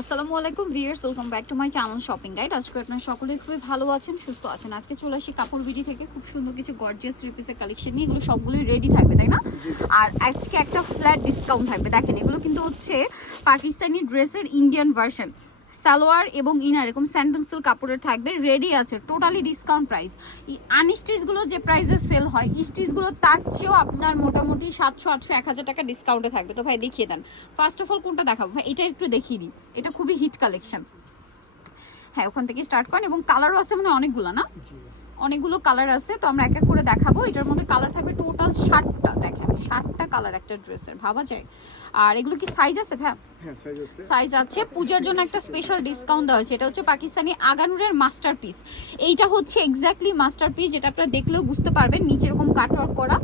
আসসালামু আলাইকুম viewers welcome back to my channel shopping guide. আজকে আপনার সকলে খুবই ভালো আছেন সুস্থ আছেন। আজকে চলে আসি কাপড় বিডি থেকে। খুব সুন্দর কিছু গর্জিয়াস থ্রি পিসের কালেকশন নিয়ে। এগুলো সবগুলোই রেডি থাকবে তাই না? আর আজকে একটা ফ্ল্যাট ডিসকাউন্ট থাকবে। দেখেন এগুলো কিন্তু হচ্ছে পাকিস্তানি ড্রেসের ইন্ডিয়ান ভার্সন সালোয়ার এবং ইনার, এরকম স্যান্ডন সিল্ক কাপড়ের থাকবে রেডি আছে টোটালি ডিসকাউন্ট প্রাইস আনস্টিচগুলো যে প্রাইসে সেল হয় স্টিচগুলো তার চেয়েও আপনার মোটামুটি সাতশো, আটশো, এক হাজার টাকা ডিসকাউন্টে থাকবে। তো ভাই, দেখিয়ে দেন। ফার্স্ট অফ অল কোনটা দেখাবো? ভাই, এটা একটু দেখিয়ে দিই। এটা খুবই হিট কালেকশন হ্যাঁ ওখান থেকে স্টার্ট করেন এবং কালারও আছে মানে অনেকগুলো, না? অনেকগুলো কালার আছে তো আমরা এক এক করে দেখাবো। এটার মধ্যে কালার থাকবে টোটাল ষাটটা দেখেন ষাটটা কালার একটা ড্রেসের ভাবা যায়? আর এগুলো কি সাইজ আছে ভ্যা হ্যাঁ সাইজ আছে। পূজার জন্য একটা স্পেশাল ডিসকাউন্ট দেওয়া হয়েছে। এটা হচ্ছে পাকিস্তানি আগানুরের মাস্টারপিস এইটা হচ্ছে এক্স্যাক্টলি মাস্টারপিস যেটা আপনারা দেখলেও বুঝতে পারবেন নিচে এরকম কাটওয়ার্ক করা।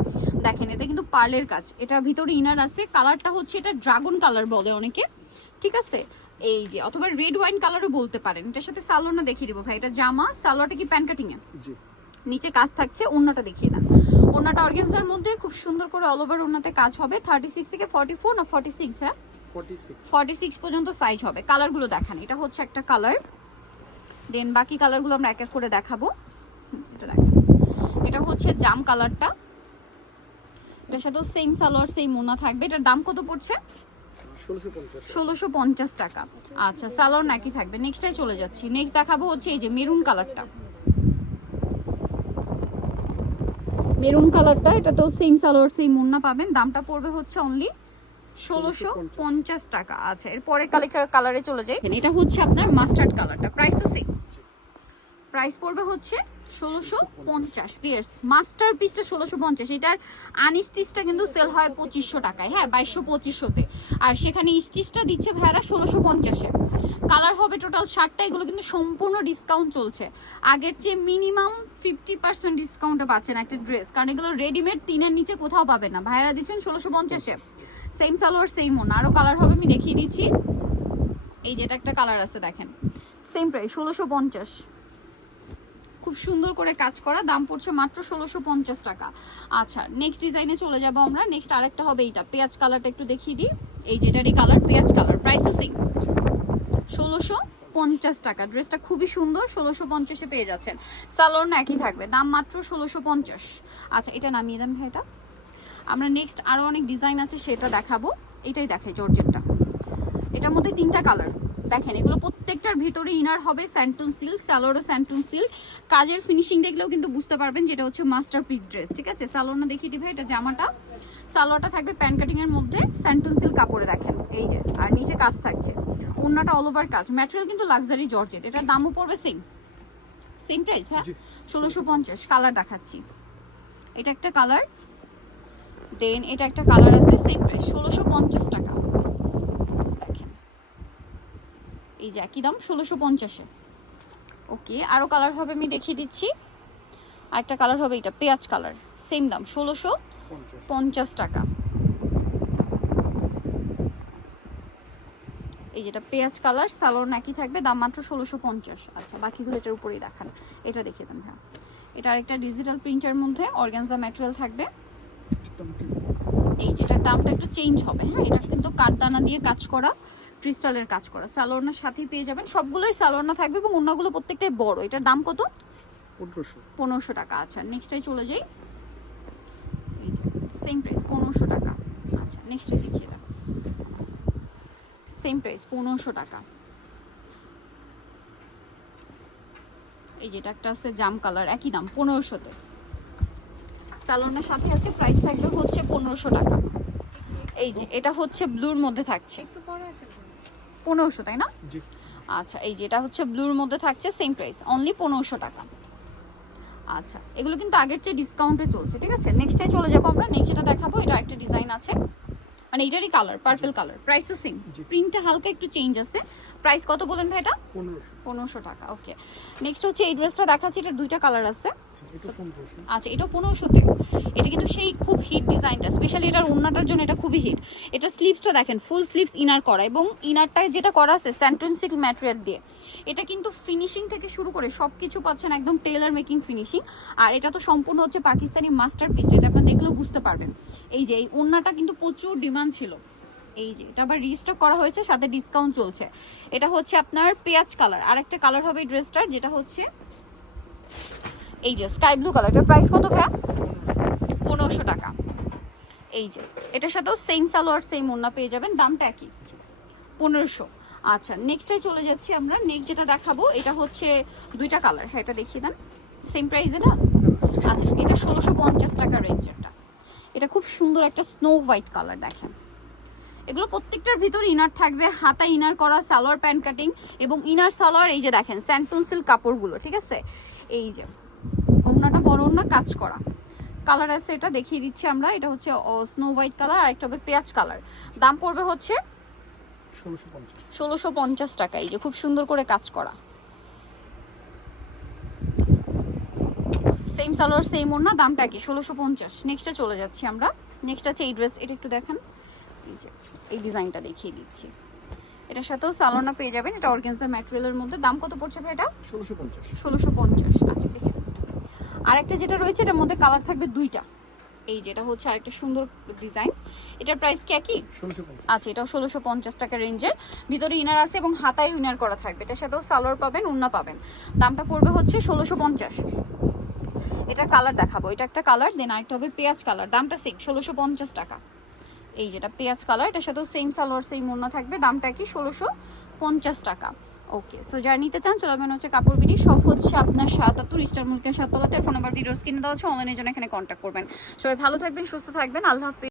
দেখেন এটা কিন্তু পার্লের কাজ। এটা ভিতরে ইনার আছে। কালারটা হচ্ছে এটা ড্রাগন কালার বলে অনেকে। ঠিক আছে? এই যে অথবা রেড ওয়াইন কালারও বলতে পারেন। এটার সাথে সালোয়ারটা দেখিয়ে দেবো ভাই। এটা জামা সালোয়ারটা কি প্যান কাটিং এ? নিচে কাজ থাকছে ওড়নাটা দেখিয়ে দেন। ওড়নাটা অর্গেন্সার মধ্যে খুব সুন্দর করে অল ওভার ওড়নাতে কাজ হবে। থার্টি সিক্স থেকে ফর্টি ফোর না ফর্টি সিক্স হ্যাঁ 46 ফর্টি সিক্স পর্যন্ত সাইজ হবে। কালারগুলো দেখান। এটা হচ্ছে একটা কালার দেন বাকি কালারগুলো আমরা এক এক করে দেখাবো। এটা দেখান। এটা হচ্ছে জাম কালারটা এটার সাথেও সেম সালোয়ার সেম মোনা থাকবে। এটার দাম কত পড়ছে? 1650 ষোলোশো পঞ্চাশ টাকা। আচ্ছা সালোয়ার নাকি থাকবে। নেক্সটে চলে যাচ্ছি। নেক্সট দেখাবো হচ্ছে এই যে মেরুন কালারটা মেরুন কালারটা এটাতেও সেম সালোয়ার সেম মুন্না পাবেন। দামটা পড়বে হচ্ছে অনলি ষোলোশো পঞ্চাশ টাকা। আচ্ছা এরপরে কালিকার কালারে চলে যাই। এটা হচ্ছে আপনার মাস্টার্ড কালারটা প্রাইস তো সেম প্রাইস পড়বে হচ্ছে ষোলোশো পঞ্চাশ ফিয়ার্স মাস্টার পিসটা ষোলোশো পঞ্চাশ। এটার আনস্টিচটা কিন্তু সেল হয় পঁচিশশো টাকায়। হ্যাঁ বাইশশো পঁচিশশোতে। আর সেখানে দিচ্ছে ষোলোশো পঞ্চাশে। কালার হবে টোটাল এগুলো কিন্তু সম্পূর্ণ ডিসকাউন্ট চলছে। আগের চেয়ে মিনিমাম ফিফটি পার্সেন্ট ডিসকাউন্টে পাচ্ছেন একটা ড্রেস কারণ এগুলো রেডিমেড তিনের নিচে কোথাও পাবেন না। ভাইরা দিচ্ছেন ষোলোশো পঞ্চাশে। সেম সালোয়ার সেম ওন আরও কালার হবে, আমি দেখিয়ে দিচ্ছি। এই যেটা একটা কালার আছে, দেখেন। সেম প্রাইস ষোলোশো পঞ্চাশ। খুব সুন্দর করে কাজ করা। দাম পড়ছে মাত্র ষোলোশো পঞ্চাশ টাকা। আচ্ছা নেক্সট ডিজাইনে চলে যাব আমরা। নেক্সট আরেকটা হবে এইটা। পেঁয়াজ কালারটা একটু দেখিয়ে দিই। এই যেটারই কালার পেঁয়াজ কালার প্রাইস তো সেম ষোলোশো পঞ্চাশ টাকা। ড্রেসটা খুবই সুন্দর। ষোলোশো পঞ্চাশে পেয়ে যাচ্ছেন। সালোয়ার না একই থাকবে। দাম মাত্র ষোলোশো পঞ্চাশ। আচ্ছা এটা নামিয়ে দেন ভাই এটা আমরা নেক্সট আরও অনেক ডিজাইন আছে, সেটা দেখাবো। এটাই দেখাই, জর্জেটটা। এটার মধ্যে তিনটা কালার দেখেন এগুলো প্রত্যেকটার ভিতরে ইনার হবে স্যান্টুন সিল্ক সালোয়ারও স্যান্টুন সিল্ক কাজের ফিনিশিং দেখলেও কিন্তু বুঝতে পারবেন যেটা হচ্ছে মাস্টার পিস ড্রেস ঠিক আছে? সালোয়ারটা দেখিয়ে দিবে এটা জামাটা। সালোয়ারটা থাকবে প্যান কাটিং এর মধ্যে স্যান্টুন সিল্ক কাপড়ে দেখেন এই যে আর নিচে কাজ থাকছে। ওড়নাটা অল ওভার কাজ। ম্যাটেরিয়াল কিন্তু লাক্সারি জর্জেট এটার দামও পড়বে সেম সেম প্রাইস হ্যাঁ? ষোলোশো পঞ্চাশ কালার দেখাচ্ছি। এটা একটা কালার দেন এটা একটা কালার আছে সেম প্রাইস ষোলোশো পঞ্চাশ টাকা দেখেন এই যে একই দাম ষোলোশো পঞ্চাশে। ওকে আরও কালার হবে আমি দেখিয়ে দিচ্ছি। আরেকটা কালার হবে এটা পেঁয়াজ কালার সেম দাম ষোলোশো পঞ্চাশ। টাকা। এই যেটা পেঁয়াজ কালার সালোয়ার নাকি থাকবে দাম মাত্র ষোলোশো পঞ্চাশ। আচ্ছা বাকিগুলো এটার উপরেই দেখান এটা দেখিয়ে দেন হ্যাঁ। এটা আরেকটা ডিজিটাল প্রিন্টের মধ্যে অর্গানজা ম্যাটেরিয়াল থাকবে। এই যেটার দামটা একটু চেঞ্জ হবে হ্যাঁ এটা কিন্তু কাঠদানা দিয়ে কাজ করা। ক্রিস্টালের কাজ করা। সালোয়ারনার সাথেই পেয়ে যাবেন। সবগুলোই সালোয়ারনা থাকবে এবং অন্যগুলো প্রত্যেকটাই বড়। এটার দাম কত? 1500 পনেরোশো টাকা। আচ্ছা নেক্সটে চলে যাই। এই যে সেম প্রাইস পনেরোশো টাকা। আচ্ছা নেক্সটে দেখিয়ে দাও। সেম প্রাইস পনেরোশো টাকা। এই যেটা একটা আছে জাম কালার একই দাম পনেরোশোতে। স্যালোনের সাথে আছে প্রাইস থাকবে হচ্ছে পনেরোশো টাকা। এই যে এটা হচ্ছে ব্লুর মধ্যে থাকছে। পনেরোশো তাই না? আচ্ছা এই যেটা হচ্ছে ব্লুর মধ্যে থাকছে সেম প্রাইস অনলি পনেরোশো টাকা। আচ্ছা এগুলো কিন্তু আগের চেয়ে ডিসকাউন্টে চলছে ঠিক আছে? নেক্সটে চলে যাব আমরা নেক্সট যেটা দেখাবো এটা একটা ডিজাইন আছে। মানে এটারই কালার পার্পল কালার প্রাইস তো সেম প্রিন্টটা হালকা একটু চেঞ্জ আছে। প্রাইস কত বলেন ভাই এটা? 1500 পনেরোশো টাকা ওকে নেক্সট হচ্ছে এই ড্রেসটা দেখাচ্ছি এটার দুইটা কালার আছে। এটা 1500 আচ্ছা এটা পনেরোশোতে এটা কিন্তু সেই খুব হিট ডিজাইনটা স্পেশালি এটার ওড়নাটার জন্য এটা খুবই হিট এটা স্লিভসটা দেখেন ফুল স্লিভস ইনার করা এবং ইনারটায় যেটা করা আছে স্যান্টনসিক ম্যাটেরিয়াল দিয়ে। এটা কিন্তু ফিনিশিং থেকে শুরু করে সব কিছু পাচ্ছেন একদম টেলার মেকিং ফিনিশিং আর এটা তো সম্পূর্ণ হচ্ছে পাকিস্তানি মাস্টার পিস যেটা আপনারা দেখলেও বুঝতে পারবেন। এই যে এই ওড়নাটা কিন্তু প্রচুর ডিমান্ড ছিল। এই যে এটা আবার রিস্টক করা হয়েছে সাথে ডিসকাউন্ট চলছে। এটা হচ্ছে আপনার পেঁয়াজ কালার আরেকটা কালার হবে ড্রেসটার যেটা হচ্ছে এই যে স্কাই ব্লু কালার এটার প্রাইস কত ভাইয়া? পনেরোশো টাকা। এই যে এটার সাথেও সেম সালোয়ার সেম ওড়না পেয়ে যাবেন দামটা একই। পনেরোশো। আচ্ছা নেক্সটে চলে যাচ্ছি আমরা। নেক্সট যেটা দেখাবো এটা হচ্ছে দুইটা কালার হ্যাঁ এটা দেখিয়ে দেন। সেম প্রাইস এটা? আচ্ছা এটা ষোলোশো পঞ্চাশ টাকা রেঞ্জেরটা এটা খুব সুন্দর একটা স্নো হোয়াইট কালার দেখেন। এগুলো প্রত্যেকটার ভিতর ইনার থাকবে হাতা ইনার করা সালোয়ার প্যান্ট কাটিং এবং ইনার সালোয়ার এই যে দেখেন স্যান্ড পেন্সিল কাপড়গুলো ঠিক আছে? এই যে ওড়নাটা বড় ওড়না কাজ করা। কালার আছে এটা দেখিয়ে দিচ্ছি আমরা। এটা হচ্ছে স্নো হোয়াইট কালার আর একটা হবে পেঁয়াজ কালার দাম পড়বে হচ্ছে ষোলোশো পঞ্চাশ টাকা। এই যে খুব সুন্দর করে কাজ করা। সেম সালোয়ার সেম ওড়না দামটা কি ষোলোশো পঞ্চাশ। নেক্সটে চলে যাচ্ছি আমরা। নেক্সট আছে এই ড্রেস এটা একটু দেখেন। এই যে এই ডিজাইনটা দেখিয়ে দিচ্ছি। এটার সাথেও সালোনা পেয়ে যাবেন। এটা অর্গেন্সা ম্যাটেরিয়ালের মধ্যে। দাম কত পড়ছে ভাই এটা? ষোলোশো পঞ্চাশ। ষোলোশো পঞ্চাশ। আচ্ছা দেখে আরেকটা যেটা রয়েছে এটার মধ্যে কালার থাকবে দুইটা। এই যেটা হচ্ছে আরেকটা সুন্দর ডিজাইন এটার প্রাইস কি একই? আচ্ছা এটাও ষোলোশো পঞ্চাশ টাকা রেঞ্জের ভিতরে ইনার আছে এবং হাতায় ইনার করা থাকবে। এটার সাথেও সালোয়ার পাবেন উন্না পাবেন। দামটা পড়বে হচ্ছে ষোলোশো পঞ্চাশ। এটা কালার দেখাবো। এটা একটা কালার দেন আরেকটা হবে পেঁয়াজ কালার দামটা সেম ষোলোশো পঞ্চাশ টাকা। এই যেটা পেঁয়াজ কালার এটার সাথেও সেম সালোয়ার সেম ওড়না থাকবে। দামটা কি? ষোলোশো পঞ্চাশ টাকা। ওকে সো যারা নিতে চান, চলে আসবেন হচ্ছে কাপড় বিডি সব হচ্ছে আপনার সাতাত্তর ইস্টার মুলকের সাততলাতে। ফোন নাম্বার ভিডিওস কিনে দেওয়া হচ্ছে অনলাইনের জন্য এখানে কন্ট্যাক্ট করবেন। সবাই ভালো থাকবেন, সুস্থ থাকবেন। আল্লাহ